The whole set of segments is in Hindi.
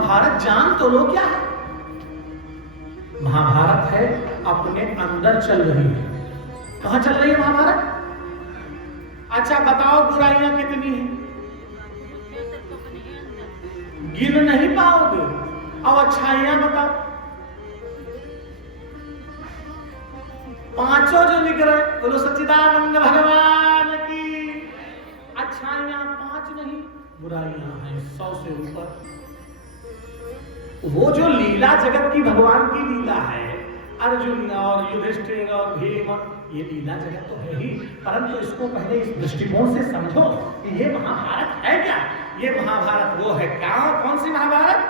महाभारत जान तो लो क्या है। महाभारत है अपने अंदर चल रही है। कहां चल रही है महाभारत? अच्छा बताओ बुराइयां कितनी हैं? गिन नहीं पाओगे। अब अच्छाइयां बताओ। पांचों जो लिख रहे, बोलो सच्चिदानंद भगवान की। अच्छाइयां 5 नहीं, बुराइयां हैं 100 से ऊपर। वो जो लीला जगत की भगवान की लीला है, अर्जुन और युधिष्ठिर और भीम, ये लीला जगत तो है ही, परंतु इसको पहले इस दृष्टिकोण से समझो कि ये महाभारत है क्या। ये महाभारत वो है क्या? कौन सी महाभारत?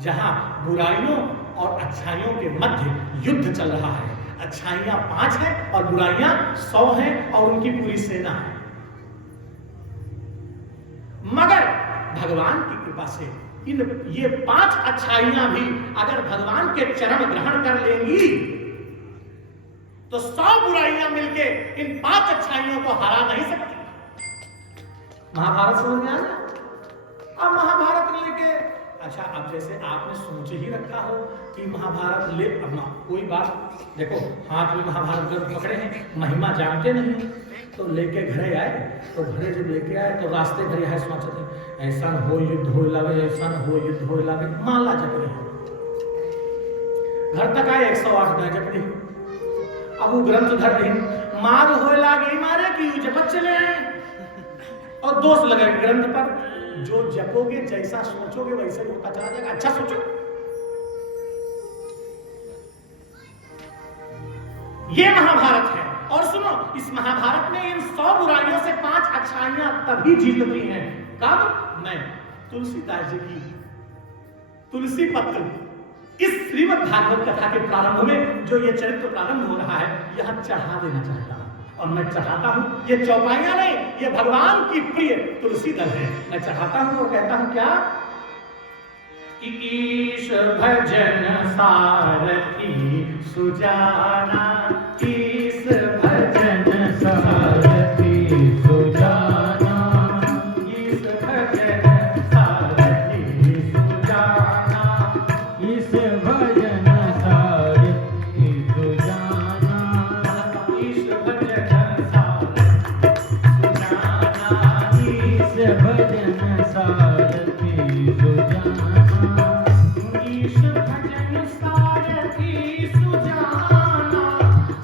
जहां बुराइयों और अच्छाइयों के मध्य युद्ध चल रहा है। अच्छाइयां 5 हैं और बुराइयां 100 हैं और उनकी पूरी सेना है। मगर भगवान की कृपा से ये 5 अच्छाइयां भी अगर भगवान के चरण ग्रहण कर लेंगी तो 100 बुराइयां मिलके इन 5 अच्छाइयों को हरा नहीं सकती। महाभारत समझ में आ गया? अब महाभारत लेके अच्छा, अब जैसे आपने सोच ही रखा हो कि महाभारत ले, कोई बात देखो, हाथ में महाभारत ग्रंथ पकड़े हैं, महिमा जानते नहीं, तो लेके घरे आए। तो घरे जब लेके आए तो रास्ते घरे आए, सोचते ऐसा हो युद्ध हो लागे, ऐसा हो युद्ध हो लागे, माला जप रही। घर तक आए 108 ना जप रही। अब वो ग्रंथ धर रही, मार हो लागे मारे कि जपत चले आए और दोष लगे ग्रंथ पर। जो जपोगे, जैसा सोचोगे वैसे होता चला जाएगा। अच्छा सोचो, ये महाभारत है। और सुनो, इस महाभारत में इन 100 बुराइयों से 5 अच्छाइयां तभी जीतती हैं। कब? मैं तुलसीदास जी की तुलसी पत्र, इस श्रीमद् भागवत कथा के प्रारंभ में जो ये चरित्र प्रारंभ हो रहा है, यहां चढ़ा देना चाहता हूं। और मैं चढ़ाता हूं, ये चौपाइयां नहीं, ये भगवान की प्रिय तुलसी दल है। मैं चढ़ाता हूं और कहता हूं क्या? ईश भजन सारथी सुजाना, ईश भजन सारथी सुजाना, ईश भजन सारथी सुजाना, ईश भजन सारथी सुजाना, ईश भजन भजन सारथी सुजाना, ईश भजन सारथी सुजाना,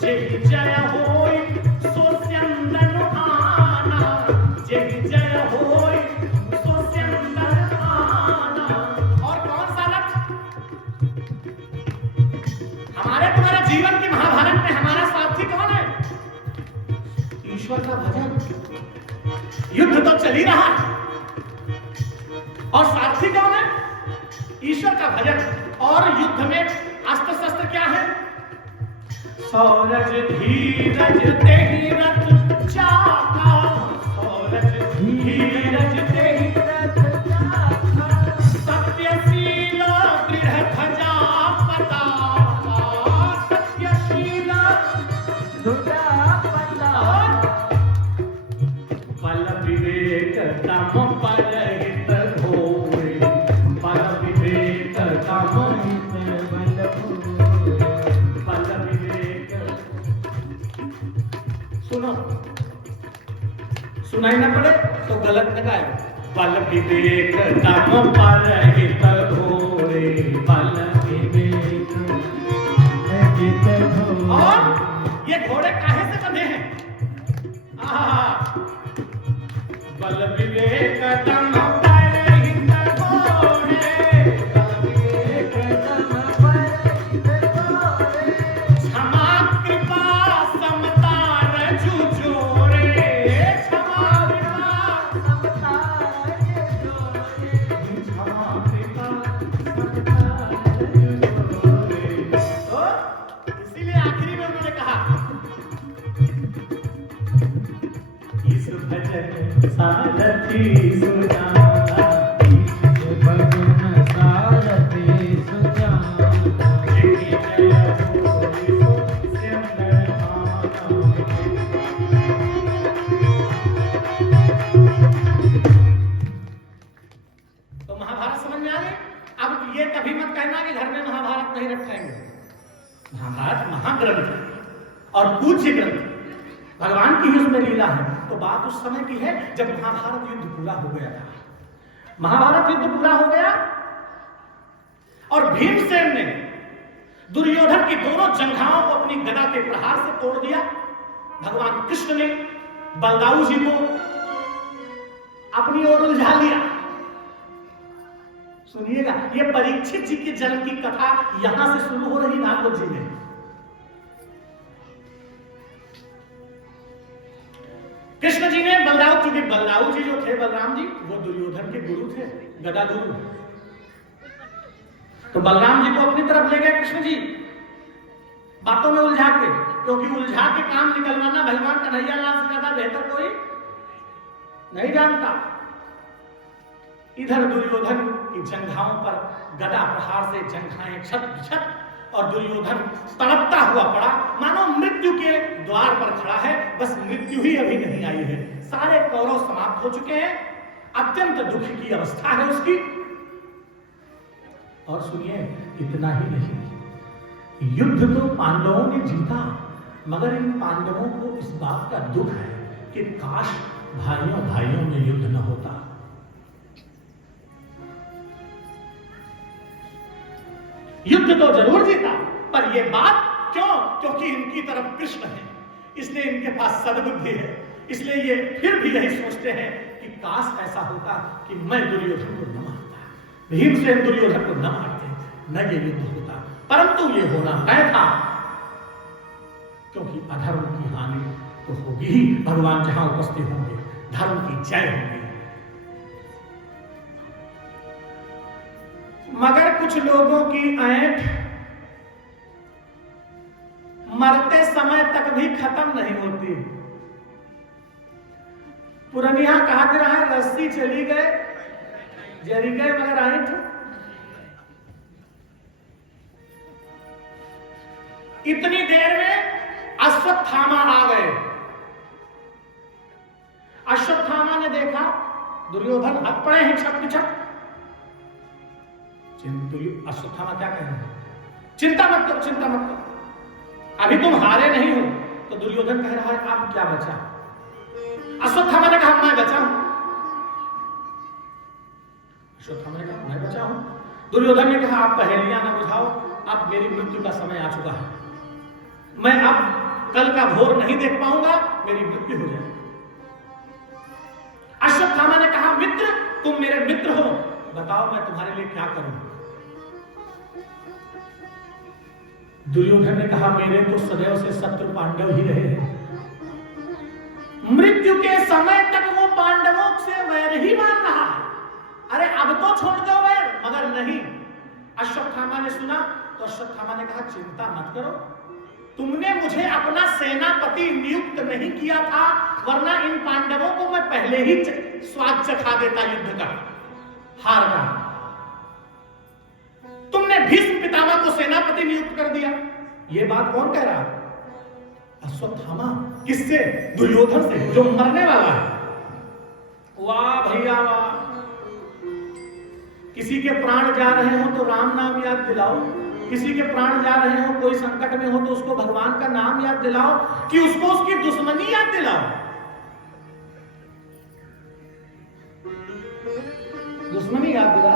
जय जय होय सो स्यंदन आना, जय जय होय सो स्यंदन आना। और कौन सा रथ? हमारे तुम्हारे जीवन की महाभारत में हमारा सारथी कौन है? ईश्वर का भजन। युद्ध तो चल ही रहा है और सारथी कौन है? ईश्वर का भजन। और युद्ध में अस्त्र शस्त्र क्या है? सौरज धीरज तेहि रथ चाका, सौरज धीरज तेहि रथ चाका, सत्यशील दृढ़ ध्वजा पताका, सत्यशील ध्वजा पताका, बल विवेक तम परहित घोरे, बल विवेक तम बल घोरे, बल विवेक। सुनो, सुनाई ना पड़े तो गलत न गाए। बल विवेक तम परहित घोरे, बल विवेक हित घोरे। और ये घोड़े काहे से बंधे हैं? बल विवेक तम परहित घोरे, बल विवेक तम परहित घोरे, क्षमा कृपा समता रजु जोरे, क्षमा कृपा समता रजु जोरे, क्षमा कृपा समता रजु जोरे। तो इसीलिए आखिरी में उन्होंने कहा इस भजन सारथी सुजाना, ईश भजन सारथी सुजाना, जय जय होय सो स्यंदन आना। तो महाभारत समझ महाग्रंथ और पूज्य ग्रंथ भगवान की ही उसमें लीला है। तो बात उस समय की है जब महाभारत युद्ध पूरा हो गया था। महाभारत युद्ध पूरा हो गया और भीमसेन ने दुर्योधन की दोनों जंघाओं को अपनी गदा के प्रहार से तोड़ दिया। भगवान कृष्ण ने बलदाऊ जी को अपनी ओर उलझा लिया। सुनिएगा, ये परीक्षित जी के जन्म की कथा यहां से शुरू हो रही नागवत जी में। कृष्ण जी ने बलदाऊ, चूंकि बलदाऊ जी जो थे बलराम जी, वो दुर्योधन के गुरु थे, गदा गुरु। तो बलराम जी को अपनी तरफ ले गए कृष्ण जी बातों में उलझा के, क्योंकि उलझा के काम निकलवाना भगवान कन्हैया लाल से ज्यादा बेहतर कोई नहीं जानता। इधर दुर्योधन की जंघाओं पर गदा प्रहार से जंघाएं छत और दुर्योधन तड़पता हुआ पड़ा, मानो मृत्यु के द्वार पर खड़ा है। बस मृत्यु ही अभी नहीं आई है, सारे कौरव समाप्त हो चुके हैं, अत्यंत दुख की अवस्था है उसकी। और सुनिए, इतना ही नहीं, युद्ध तो पांडवों ने जीता, मगर इन पांडवों को इस बात का दुख है कि काश भाइयों भाइयों में युद्ध न होता। युद्ध तो जरूर जीता, पर यह बात क्यों? क्योंकि इनकी तरफ कृष्ण है, इसलिए इनके पास सद्बुद्धि है, इसलिए ये फिर भी यही सोचते हैं कि काश ऐसा होता कि मैं दुर्योधन को न मारता, भीमसेन दुर्योधन को न मारते, न ये युद्ध होता। परंतु ये होना तय था, क्योंकि अधर्म की हानि तो होगी ही। भगवान जहां उपस्थित होंगे धर्म की जय होगी। मगर कुछ लोगों की ऐंठ मरते समय तक भी खत्म नहीं होती। पुरनिया कहा रहा है, रस्सी चली गए जरी गए मगर ऐंठ। इतनी देर में अश्वत्थामा आ गए। अश्वत्थामा ने देखा दुर्योधन हट पड़े हैं छप छप। अश्वत्थामा क्या कह रहे हैं? चिंता मत करो, चिंता मत करो, अभी तुम हारे नहीं हो। तो दुर्योधन कह रहा है आप क्या बचा? अश्वत्थामा ने कहा मैं बचा हूं। अश्वत्थामा ने कहा मैं बचा हूं। दुर्योधन ने कहा आप पहेलियां ना बुझाओ, अब मेरी मृत्यु का समय आ चुका है, मैं अब कल का भोर नहीं देख पाऊंगा, मेरी मृत्यु हो जाएगी। अश्वत्थामा ने कहा मित्र, तुम मेरे मित्र हो, बताओ मैं तुम्हारे लिए क्या करूं? दुर्योधन ने कहा मेरे तो सदैव से शत्रु पांडव ही रहे हैं। मृत्यु के समय तक वो पांडवों से वैर ही मान रहा है। अरे अब तो छोड़ दो वैर, मगर नहीं। अश्वत्थामा ने सुना तो अश्वत्थामा ने कहा चिंता मत करो, तुमने मुझे अपना सेनापति नियुक्त नहीं किया था, वरना इन पांडवों को मैं पहले ही स्वाद चखा देता युद्ध का, हार का। तुमने भीष्म पितामह को सेनापति नियुक्त कर दिया। यह बात कौन कह रहा? अश्वत्थामा। किससे? दुर्योधन से, जो मरने वाला है। वाह भैया वाह, किसी के प्राण जा रहे हो तो राम नाम याद दिलाओ, किसी के प्राण जा रहे हो, कोई संकट में हो तो उसको भगवान का नाम याद दिलाओ, कि उसको उसकी दुश्मनी याद दिलाओ। दुश्मनी याद दिला